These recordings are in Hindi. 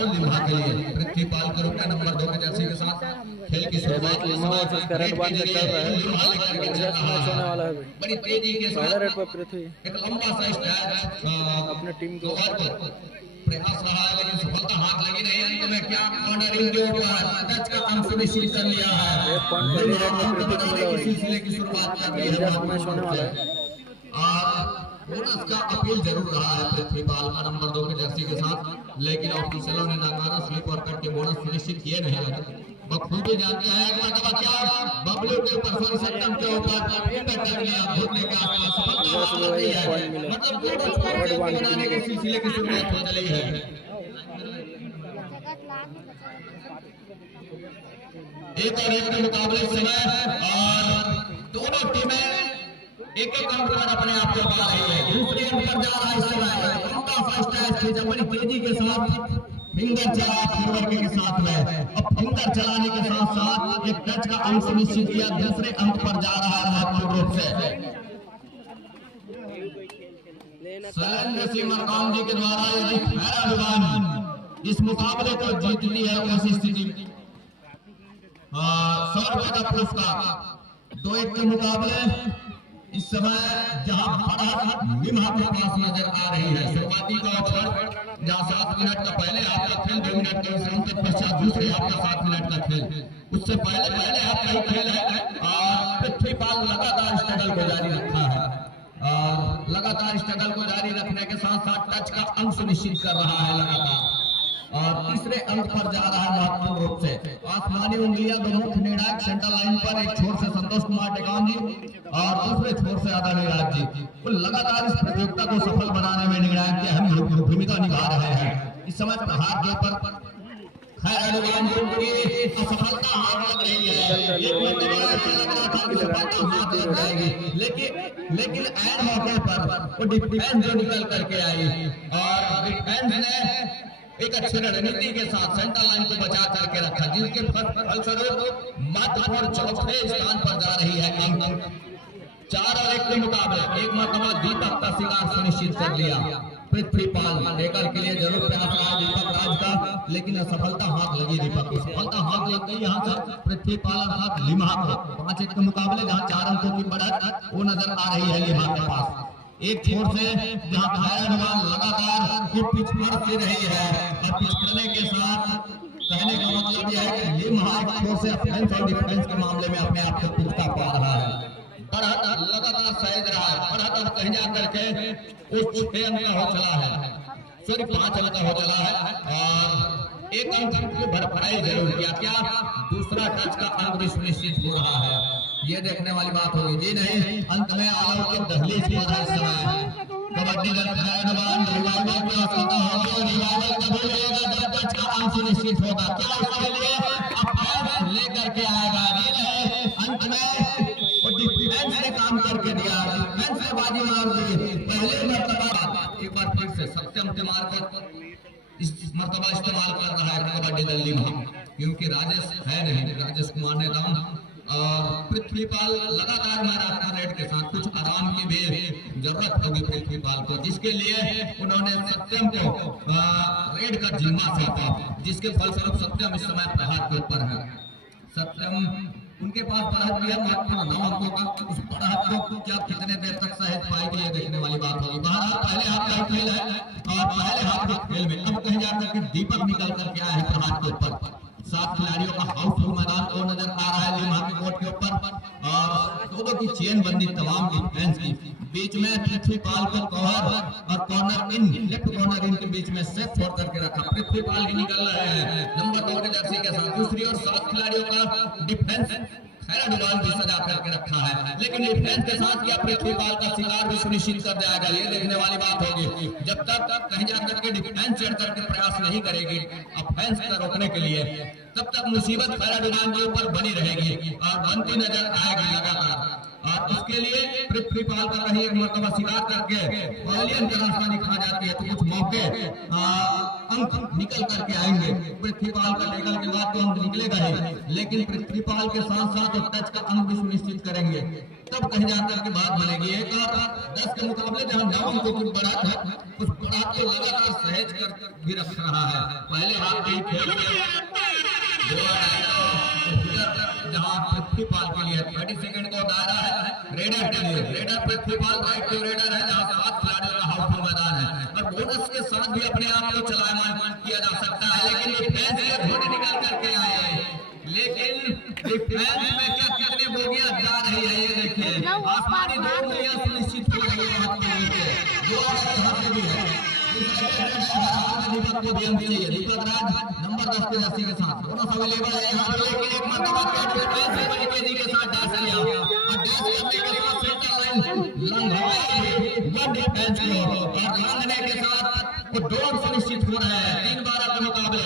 और लिम्हा के लिए पृथ्वीपाल के रूप में नंबर 2 के जर्सी के साथ खेल की शुरुआत लिम्हा वर्सेस करंट वन में चल रहा है। जबरदस्त मैच होने वाला है। बड़ी तेजी के पहला साथ रेड पर पृथ्वी एक लंबा सा स्टैच अपने टीम को प्रयास रहा है, लेकिन सफलता हाथ लगी नहीं। अंत में क्या कॉर्नरिंग के ऊपर टच का अंक सुनिश्चित कर लिया है। एक पॉइंट पहले रेड पर पृथ्वी को मिला है। सिलसिले की शुरुआत कर दी है। जबरदस्त मैच होने वाला है। और बोनस का अपील जरूर रहा है पृथ्वीपाल का नंबर 2 के जर्सी के साथ, लेकिन ऑफिशियलों ने नाकारा स्लिप और कट के बोनस सुनिश्चित किए नहीं। बखूबी जानते हैं एक मरतबा क्या बबलू के ऊपर सत्यम के ऊपर टच लिया, घुटने के आसपास सफलता हाथ लग रही है। मतलब बनाने के सिलसिले की शुरुआत हो चली है। एक और एक के मुकाबले समय और दोनों टीमें एक एक अंक पर अपने आप को पा रही है। दूसरे अंक पर जा रहा है इस समय लंबा फर्स्ट है, बड़ी तेजी के साथ फिंगर चला फॉरवर्ड के साथ में। अब फिंगर चलाने के साथ साथ एक टच का अंक सुनिश्चित किया, दूसरे अंक पर जा रहा है महत्वपूर्ण रूप से। शैलेंद्र सिंह मरकाम जी के द्वारा यदि खैराबाद इस मुकाबले को जीतती है उस स्थिति 100 रुपए का पुरस्कार 2-1 के मुकाबले इस समय जहां लिम्हा के पास नजर आ रही है। शुरुआती का अवसर जहां 7 मिनट का पहले हाफ का खेल, 2 मिनट के विश्राम के पश्चात दूसरे हाफ का 7 मिनट का खेल, उससे पहले हाफ का ही खेल है। और पृथ्वीपाल लगातार स्ट्रगल को जारी रखा है और लगातार स्ट्रगल को जारी रखने के साथ साथ टच का अंक सुनिश्चित कर रहा है लगातार। और तीसरे अंक पर जा रहा है महत्वपूर्ण रूप से। आसमानी उंगलियां दो मुख्य निर्णायक सेंटर लाइन पर, एक छोर से संतोष कुमार टेकाम जी और दूसरे छोर से आदरणीय राज जी, वो लगातार इस प्रतियोगिता को सफल बनाने में निर्णायक की अहम भूमिका निभा रहे हैं। इस समय प्रहार के ऊपर खैराबाद की असफलता हाथ लग रही है। लेकिन ऐन मौके पर वो डिफेंस जो निकल करके आई और डिफेंस ने एक अच्छी रणनीति के साथ सेंटर लाइन को बचा करके रखा, जिसके फलस्वरूप महत्वपूर्ण चौथे स्थान पर जा रही है। 4 और 1 के मुकाबले एक मरतबा दीपक का शिकार सुनिश्चित कर लिया पृथ्वीपाल। टेकर के लिए जरूर प्रयास रहा दीपक राज का, लेकिन असफलता हाथ लगी दीपक को। सफलता हाथ लग गई यहाँ से पृथ्वीपाल अर्थात लिम्हा को। 5-1 के मुकाबले जहाँ 4 अंकों की बढ़त वो नजर आ रही है लिम्हा के पास। एक छोर से जहां खैराबाद लगातार पिच पर से रही है और पिछड़ने के साथ कहने का मतलब यह है कि लिम्हा एक छोर से ऑफेंस और डिफेंस के मामले में अपने आप को पुख्ता पा रहा है। बढ़त लगातार सहेज रहा है, बढ़त और कहीं जाकर के उस 6 अंक का हो चला है, सॉरी 5 अंक का हो चला है और 1 अंक को भरपाई जरूर किया। क्या दूसरा टच का अंक भी सुनिश्चित हो रहा है, ये देखने वाली बात होगी। जी नहीं, अंत में आउट की दहलीज पर है इस समय। कबड्डी दल खैराबाद रिवाइवल की आवश्यकता होगी और रिवाइवल कभी लेगा जब टच का अंक सुनिश्चित होगा। क्या उसके लिए अफेंस लेकर के आएगा? जी नहीं, अंत में वो डिफेंस ने काम करके दिया, डिफेंस ने बाजी मार दी। पहले मरतबा एक बार फिर से सत्यम तिमार को इस मरतबा इस्तेमाल कर रहा है कबड्डी दल लिम्हा, क्योंकि राजेश है नहीं, राजेश कुमार ने दाम और पृथ्वीपाल लगातार मैराथन रेड के साथ कुछ आराम की भी जरूरत होगी पृथ्वीपाल को, जिसके लिए उन्होंने सत्यम को रेड का जिम्मा सौंपा, जिसके फलस्वरूप सत्यम इस समय प्रहार के ऊपर है। सत्यम उनके पास बढ़त भी है महत्वपूर्ण 9 अंकों का। उस बढ़त को क्या कितने देर तक सहेज पाएगी ये देखने वाली बात होगी। बहरहाल पहले हाथ का खेल है और पहले हाथ के खेल में अब कहीं जाकर के दीपक निकल करके आया है प्रहार के ऊपर। 7 खिलाड़ियों का हाउसफुल मैदान को नजर आ रहा है लिम्हा के कोर्ट के ऊपर और दोनों की चेन बंदी तमाम डिफेंस की। बीच में पृथ्वीपाल को कवर और कॉर्नर इन, लेफ्ट कॉर्नर इन के बीच में सेट छोड़ करके रखा। पृथ्वीपाल ही निकल रहे हैं नंबर 2 के जर्सी के साथ। दूसरी ओर 7 खिलाड़ियों का डिफेंस खैराबाद भी सजा करके रखा है, लेकिन डिफेंस के साथ क्या पृथ्वीपाल का शिकार भी सुनिश्चित कर जाएगा ये देखने वाली बात होगी। जब तक कहीं जाकर के डिफेंस चढ़ करके प्रयास नहीं करेगी ऑफेंस को रोकने के लिए, तब तक मुसीबत खैराबाद के ऊपर बनी रहेगी और बनती नजर आएगी लगातार। और उसके लिए पृथ्वीपाल का कहीं एक मरतबा शिकार करके पवेलियन का रास्ता निकाला जाती है तो कुछ मौके अंक निकल करके आएंगे। पृथ्वीपाल का टेकल के बाद तो अंक निकलेगा ही, लेकिन पृथ्वीपाल के साथ साथ टच का अंक भी सुनिश्चित करेंगे, तब कहीं जाकर के बात बनेगी। एक और 10 के मुकाबले जहां 9 अंकों की बढ़त है, उस बढ़त को लगातार सहेज कर भी रख रहा है। पहले हाथ के खेल जहां पृथ्वीपाल के लिए 30 सेकंड का दायरा है रेडर के लिए। रेडर पृथ्वीपाल राइट के रेडर है, जहां 7 खिलाड़ियों का हाउसफुल मैदान है और बोनस के साथ भी अपने आप को चलायमान किया जा सकता है। लेकिन डिफेंस से थोड़े निकल करके आए हैं, लेकिन डिफेंस में क्या कितने बोगियां जा रही है ये देखिए। आसमानी 2 बोगियां सुनिश्चित हो रही है हाथ के नीचे, जो हाथ भी है। दीपक को ध्यान दीजिए, दीपक राज नंबर 10 के जर्सी के साथ दोनों अवेलेबल है यहाँ पे, लेकिन एक मरतबा जी के साथ डैश किया और डैश करने के साथ सेंटर लाइन लंघाई वन डिफेंस की ओर और लंघने के साथ वो 2 सुनिश्चित हो रहे हैं। 3-12 के मुकाबले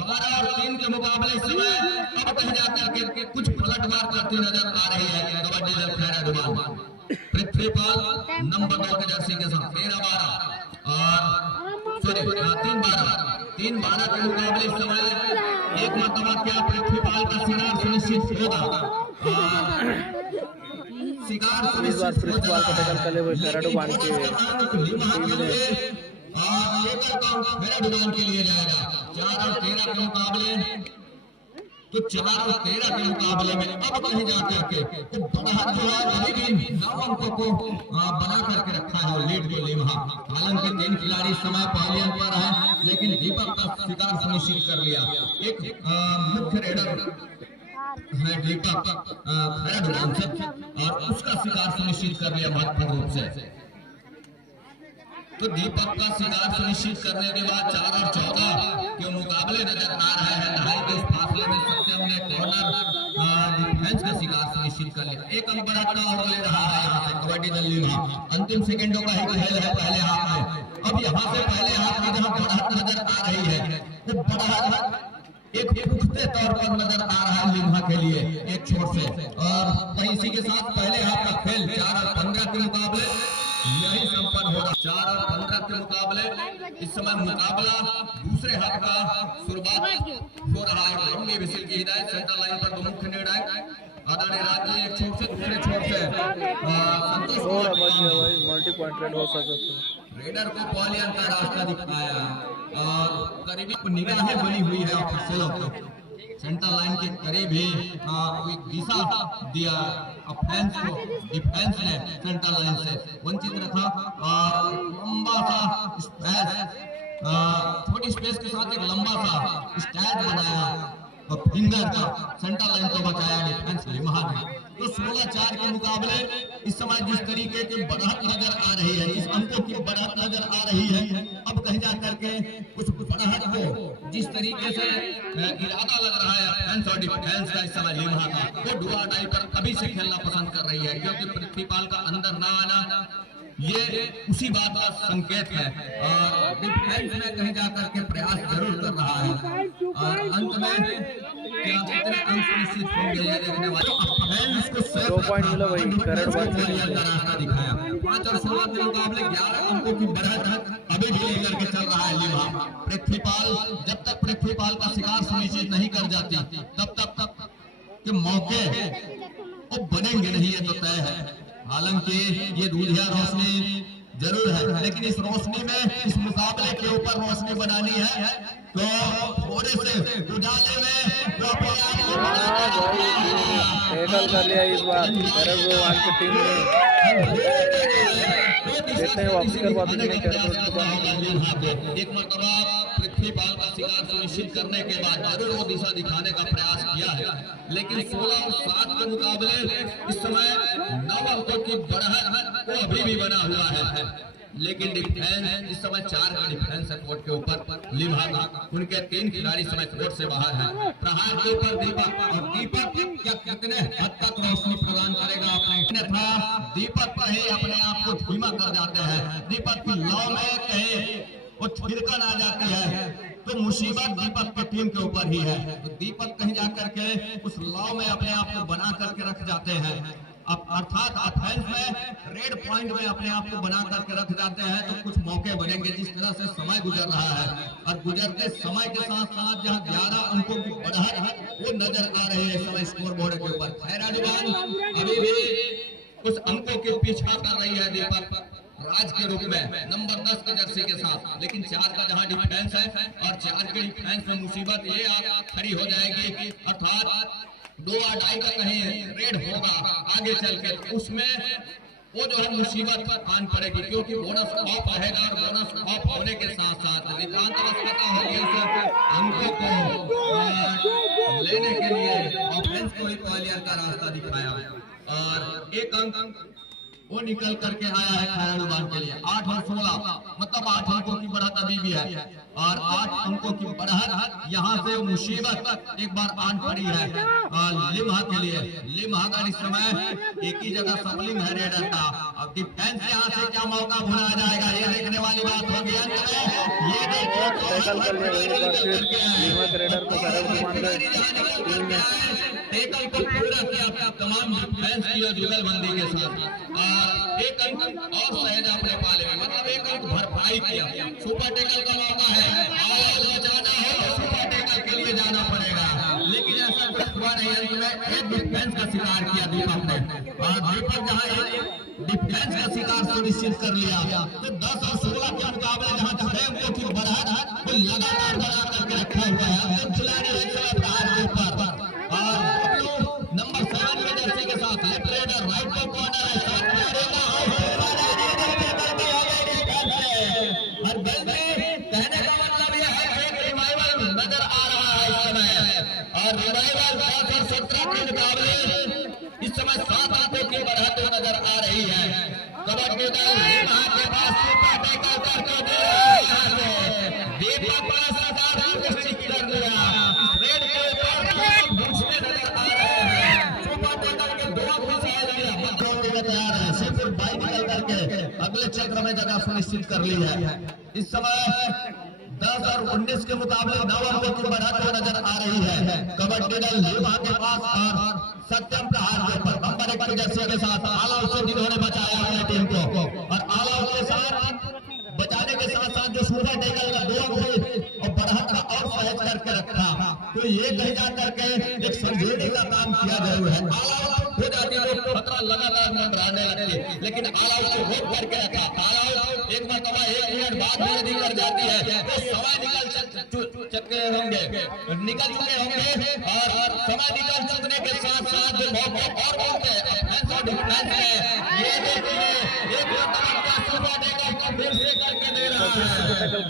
12 और 3 के मुकाबले इस समय अब कहीं जाकर के कुछ पलटवार करती नजर आ रही है कबड्डी दल खैराबाद। पृथ्वीपाल नंबर 2 के जर्सी के साथ 13-12 और 3-12 के मुकाबले इस समय एक मरतबा क्या पृथ्वीपाल का शिकार सुनिश्चित होगा। शिकार सुनिश्चित पृथ्वीपाल का टेकल कर ले वो खैराबाद के के लिए जाएगा। 4 और 13 के मुकाबले तो 4 और 13 के मुकाबले में अब कहीं जाकर के तो बड़ा जो है अभी भी 9 अंकों को बना करके रखा है लीड को लिम्हा। हालांकि 3 खिलाड़ी समय पहले अंक पर है, लेकिन दीपक का शिकार सुनिश्चित कर लिया। एक मुख्य रेडर है दीपक और उसका शिकार सुनिश्चित कर लिया महत्वपूर्ण रूप से। तो दीपक का शिकार सुनिश्चित करने के बाद 4 और 14 के मुकाबले नजर आ रहे हैं। ढाई के इस फासले में सत्यम ने कॉर्नर डिफेंस का शिकार सुनिश्चित कर लिया। एक अंक बढ़ाता और ले रहा है यहाँ से कबड्डी दल लिम्हा। अंतिम सेकंडों का ही खेल है पहले हाफ में। अब यहाँ से पहले हाफ में जहाँ बढ़त नजर आ रही है, वो बढ़त एक पुख्ते तौर पर नजर आ रहा है लिम्हा के लिए एक छोर से। और इसी के साथ पहले हाफ का खेल 4 और 15 के मुकाबले यही संपन्न हो रहा। 4 और 15 के मुकाबले इस समय मुकाबला दूसरे हाथ का शुरुआत हो रहा है। लंबी विसिल की हिदायत सेंटर लाइन पर 2 मुख्य निर्णय आदरणीय राजी एक छोर से दूसरे छोर से संतोष मल्टी पॉइंट रेड हो सकता है। रेडर को पहले अंतर रास्ता दिखाया और करीबी निगाहें बनी हुई है ऑफिसरों को। सेंटर लाइन के करीब ही कोई दिशा दिया ऑफेंस को, डिफेंस ने सेंटर लाइन से वंचित रखा और लंबा सा स्पेस, छोटी स्पेस के साथ एक लंबा सा स्टैंड बनाया और फिंगर का सेंटर लाइन को बचाया डिफेंस लिम्हा ने। तो 16-4 के मुकाबले इस समय जिस तरीके की बढ़त नजर आ रही है, इस अंकों की बढ़त नजर आ रही है, अब कहीं जा करके कुछ बढ़त को जिस तरीके से इरादा लग रहा है ऑफेंस और डिफेंस का इस समय लिम्हा का, वो डुआ डाई पर अभी से खेलना पसंद कर रही है, क्योंकि पृथ्वीपाल का अंदर ना आना ये उसी बात का संकेत है। और डिफेंस में कहीं जाकर के प्रयास जरूर कर रहा है और अंत में क्या कितने अंक निश्चित होंगे ये देखने वाले। ऑफेंस को 2 पॉइंट मिला भाई खैराबाद के लिए। रास्ता दिखाया 5 और 16 के मुकाबले 11 अंकों की बढ़त अभी भी लेकर के चल रहा है लिम्हा। पृथ्वीपाल जब तक पृथ्वीपाल का शिकार सुनिश्चित नहीं कर जाती तब तक के मौके वो बनेंगे नहीं, ये तो तय है। हालांकि ये दूधिया रोशनी जरूर है, लेकिन इस रोशनी में इस मुकाबले के ऊपर रोशनी बनानी है तो थोड़े से उजाले में टेकल कर लिया इस बार खैराबाद की टीम ने। देखते हैं वापसी कर पाते नहीं कर। एक मरतबा पृथ्वीपाल का शिकार सुनिश्चित करने के बाद जरूर वो दिशा दिखाने का प्रयास किया है, लेकिन 16 और 7 के मुकाबले इस समय 9 अंकों की बढ़त तो अभी भी बना हुआ है। लेकिन डिफेंस इस समय 4 का डिफेंस है कोर्ट के ऊपर लिम्हा का। उनके 3 खिलाड़ी समय कोर्ट से बाहर हैं। प्रहार के ऊपर दीपक, और दीपक क्या कितने हद तक रोशनी प्रदान करेगा अपने था। दीपक पर ही अपने आप को धीमा कर जाते हैं। दीपक की लौ में कहे वो थिरकन आ जाती है तो मुसीबत दीपक की टीम के ऊपर ही है। तो दीपक कहीं जाकर के उस लौ में अपने आप को बना करके रख जाते हैं अब अर्थात ऑफेंस में रेड पॉइंट में अपने आप को बना करके रख जाते हैं तो कुछ मौके बनेंगे। जिस तरह से समय गुजर रहा है और गुजरते समय के साथ साथ जहां 11 अंकों की बढ़त वो नजर आ रही है इस समय स्कोर बोर्ड के ऊपर। खैराडीवान अभी भी कुछ अंकों के पीछा कर रही है दीपक राज के रूप में नंबर 10 के जर्सी के साथ, लेकिन 4 का जहां डिफेंस है और 4 के डिफेंस में मुसीबत ये खड़ी हो जाएगी अर्थात 2 और 2.5 का कहीं रेड होगा आगे चल के, उसमें वो जो है मुसीबत आन पड़ेगी क्योंकि बोनस ऑफ रहेगा और बोनस ऑफ होने के साथ साथ नितांत आवश्यकता होगी इस अंकों को लेने के लिए ऑफेंस को ही क्वालियर का रास्ता दिखाया और 1 अंक वो निकल करके आया है खैराडीवान के लिए। 8 और 16 मतलब 8 अंकों की बढ़त अभी भी है और 8 अंकों की बढ़त यहाँ से मुसीबत एक बार आन पड़ी है लिम्हा के लिए। लिम्हा का इस समय एक ही जगह सफलिंग है रेडर का। अब डिफेंस यहाँ से क्या मौका भुलाया जाएगा ये देखने वाली बात होगी। अंत में ये देखो पूरा किया तमाम डिफेंस की और जुगलबंदी के साथ 1 अंक और सहज अपने पाले में मतलब 1 अंक भरपाई किया। सुपर टेकल का मौका है, जाना हो सुपर टेकल के लिए जाना पड़ेगा, लेकिन ऐसा कुछ हुआ नहीं। अंत में एक डिफेंस का शिकार किया दीपक ने और दीपक जहाँ डिफेंस का शिकार सुनिश्चित कर लिया तो 10 और 16 के मुकाबले जहाँ 6 अंकों की बढ़त वो लगातार बढ़ा करके रखा हुआ है खिलाड़ी और नंबर 7 के जर्सी के साथ लेफ्ट रेडर राइट को कॉर्नर है कहने का मतलब यह है एक रिवाइवल नजर आ रहा है इस समय और रिवाइवल 10 और 17 के मुकाबले इस समय 7 अंकों की बढ़त नजर आ रही है। कबड्डी दल के पास सुपर टेकल करके दे रहा है दीपक बड़ा सरदार निश्चित कर लिया इस रेड के ऊपर दूसरे नजर आ रहे हैं। सुपर टेकल के 2 मिसाइल लिया मतलब तैयार है सिर्फ बाइक निकल करके अगले चक्र में जगह सुनिश्चित कर ली है। इस समय 10 और 19 के मुकाबले 9 अंकों की बढ़त नजर आ रही है। कबड्डी दल लिम्हा के पास और सत्यम प्रहार के ऊपर नंबर 1 के जर्सी के साथ आला उसे जिन्होंने बचाया अपनी टीम को और आला के साथ बचाने के साथ साथ जो सुपर टेकल का 2 अंक और बढ़त का और सहज करके रखा तो ये कहीं जा करके एक समझौते का काम किया जरूर है। आला हो जाती तो खतरा लगातार मंडराने लगती, लेकिन आला को होप करके रखा। आला एक मरतबा 1 मिनट बाद में यदि कर जाती है तो समय निकल चुके होंगे और समय निकल चुकने के साथ साथ जो मौके और मिलते हैं ये देखिए एक मरतबा सुपर टेकल को फिर से करके दे रहा है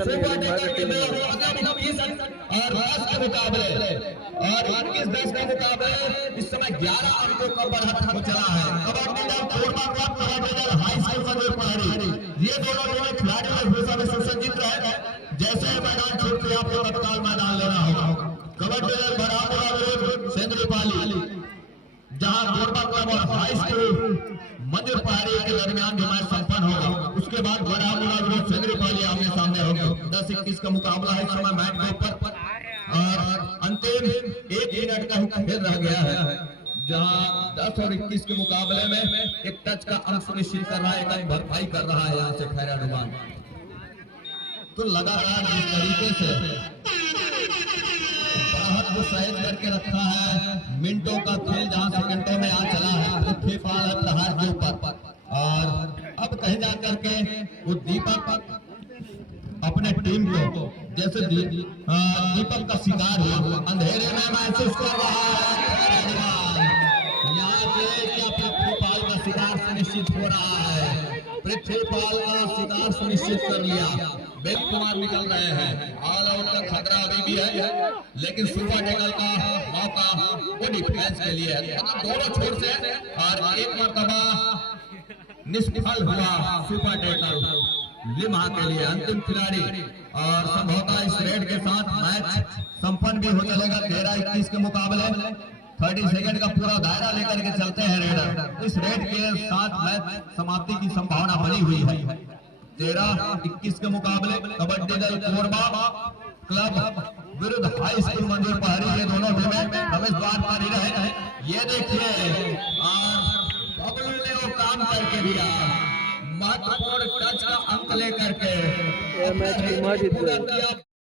सुपर टेकल के और 10 के मुकाबले और 21-10 के मुकाबले इस समय 11 अंकों का बढ़त चला है। कबड्डी दल कोरबा कप कबड्डी दल हाई स्कूल मंदिर पहाड़ी ये दोनों टीमें खिलाड़ी वेशभूषा में सुसज्जित रहे जैसे मैदान छोड़ के आपको तत्काल मैदान लेना होगा। कबड्डी दल बरामुला विरुद्ध सेंद्रीपाली जहां कोरबा क्लब और हाई स्कूल मंदिर पहाड़ी के दरमियान जो मैच संपन्न होगा उसके बाद बरामुला विरुद्ध सेंद्रीपाली आमने सामने होंगे। 10-21 का मुकाबला है इस समय मैच के ऊपर और अंतिम 1 मिनट का ही खेल रह गया है जहां 10 और 21 के मुकाबले में एक टच का अंक सुनिश्चित कर रहा है, एक भरपाई कर रहा है यहाँ से खैराडीवान। तो लगातार जिस तरीके से बहुत वो सहज करके रखा है मिनटों का खेल जहां सेकंडों में आ चला है पृथ्वी पाल है प्रहार के ऊपर और अब कहीं जा करके वो दीपक अपने टीम को जैसे दीपक का शिकार हुआ अंधेरे में महसूस कर रहा है यहाँ से क्या पृथ्वीपाल का शिकार सुनिश्चित हो रहा है। पृथ्वीपाल का शिकार सुनिश्चित कर लिया। बेल कुमार निकल रहे हैं ऑल आउट का खतरा अभी भी है लेकिन सुपर टेकल का मौका वो डिफेंस के लिए है दोनों छोर से और एक मरतबा निष्फल हुआ सुपर टेकल लिम्हा के लिए अंतिम खिलाड़ी और संभवतः इस रेड के साथ मैच संपन्न भी हो चलेगा। 13-21 के मुकाबले 30 सेकंड का पूरा दायरा लेकर के चलते हैं रेडर। इस रेड के साथ मैच समाप्ति की संभावना बनी हुई है। 13-21 के मुकाबले कबड्डी दल कोरबा क्लब विरुद्ध हाई स्कूल मंदिर पहाड़ी ये दोनों टीमें प्रवेश द्वार पर ही रहे। ये देखिए महत्वपूर्ण टच का अंक लेकर के ये मैच टीम जीत पूरा गई। किया।